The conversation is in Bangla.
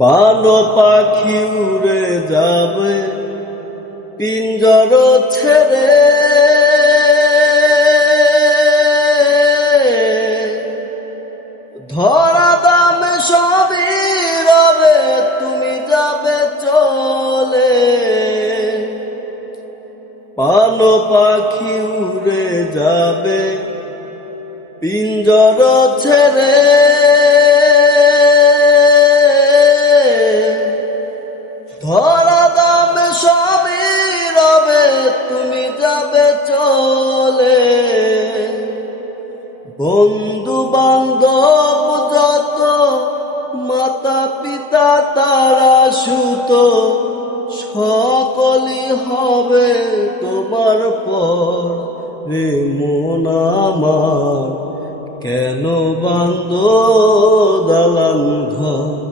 পানো পাখি উড়ে যাবে পিঞ্জর ছেড়ে, ধরা দামে সবই রবে, তুমি যাবে চলে। পানো পাখি উড়ে যাবে পিঞ্জর ছেড়ে, ধরা দামে সবই রবে, তুমি যাবে চলে। বন্ধু বান্ধব যত, মাতা পিতা তারা সুত, সকলই হবে তোমার পর। রে মন আমার, কেন বান্ধ দালান ঘর?